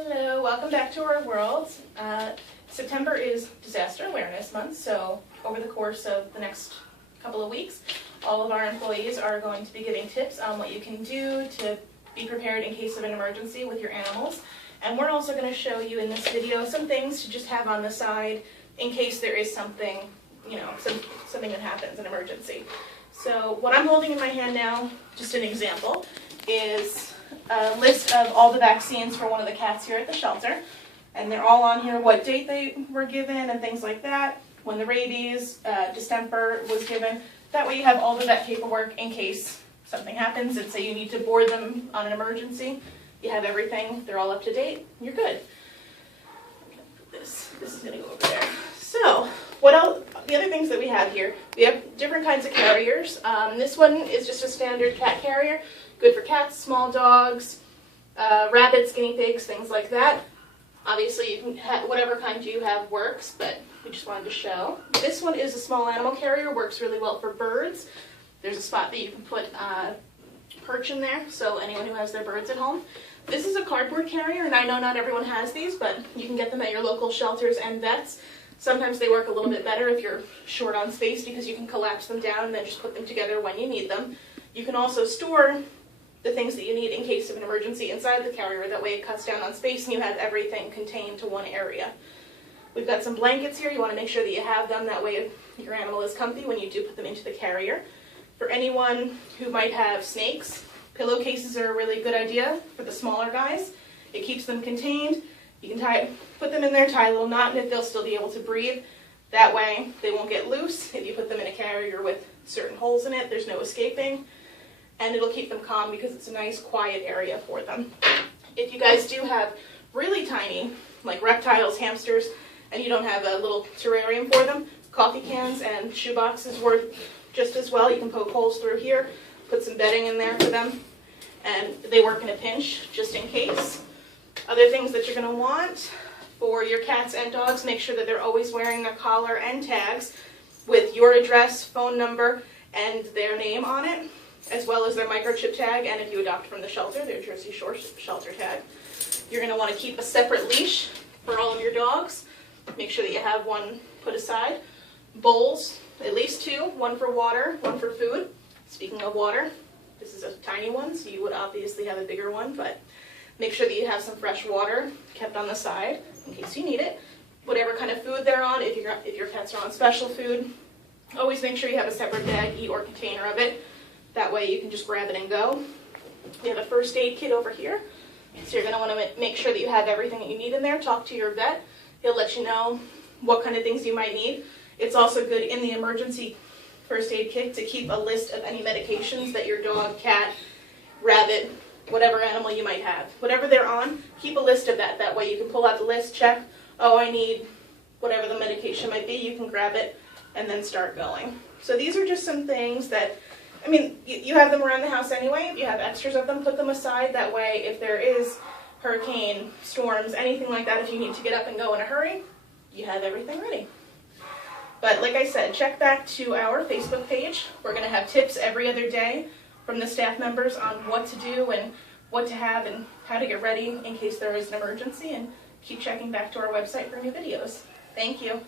Hello, welcome back to our world. September is Disaster Awareness Month, so over the course of the next couple of weeks, all of our employees are going to be giving tips on what you can do to be prepared in case of an emergency with your animals. And we're also going to show you in this video some things to just have on the side in case there is something, something that happens, an emergency. So what I'm holding in my hand now, just an example, is a list of all the vaccines for one of the cats here at the shelter. And they're all on here, what date they were given and things like that, when the rabies, distemper was given. That way you have all the vet paperwork in case something happens and say you need to board them on an emergency. You have everything, they're all up to date, you're good. This is going to go over there. So, what else? The other things that we have here, we have different kinds of carriers. This one is just a standard cat carrier, good for cats, small dogs, rabbits, guinea pigs, things like that. Obviously, you can have whatever kind you have works, but we just wanted to show. This one is a small animal carrier, works really well for birds. There's a spot that you can put perch in there, so anyone who has their birds at home. This is a cardboard carrier, and I know not everyone has these, but you can get them at your local shelters and vets. Sometimes they work a little bit better if you're short on space because you can collapse them down and then just put them together when you need them. You can also store the things that you need in case of an emergency inside the carrier. That way it cuts down on space and you have everything contained to one area. We've got some blankets here. You want to make sure that you have them. That way your animal is comfy when you do put them into the carrier. For anyone who might have snakes, pillowcases are a really good idea for the smaller guys. It keeps them contained. You can put them in there, tie a little knot, and they'll still be able to breathe. That way they won't get loose. If you put them in a carrier with certain holes in it, there's no escaping. And it'll keep them calm because it's a nice quiet area for them. If you guys do have really tiny, like reptiles, hamsters, and you don't have a little terrarium for them, coffee cans and shoe boxes work just as well. You can poke holes through here, put some bedding in there for them, and they work in a pinch just in case. Other things that you're going to want for your cats and dogs, make sure that they're always wearing their collar and tags with your address, phone number, and their name on it, as well as their microchip tag, and if you adopt from the shelter, their Jersey Shore shelter tag. You're going to want to keep a separate leash for all of your dogs. Make sure that you have one put aside. Bowls, at least two, one for water, one for food. Speaking of water, this is a tiny one, so you would obviously have a bigger one, but make sure that you have some fresh water kept on the side in case you need it. Whatever kind of food they're on, if your pets are on special food, always make sure you have a separate baggie or container of it. That way you can just grab it and go. We have a first aid kit over here, so you're going to want to make sure that you have everything that you need in there. Talk to your vet. He'll let you know what kind of things you might need. It's also good in the emergency first aid kit to keep a list of any medications that your dog, cat, rabbit, whatever animal you might have. Whatever they're on, keep a list of that. That way you can pull out the list, check, oh, I need whatever the medication might be. You can grab it and then start going. So these are just some things that, you have them around the house anyway. If you have extras of them, put them aside. That way if there is hurricane, storms, anything like that, if you need to get up and go in a hurry, you have everything ready. But like I said, check back to our Facebook page. We're going to have tips every other day from the staff members on what to do and what to have and how to get ready in case there is an emergency, and keep checking back to our website for new videos. Thank you.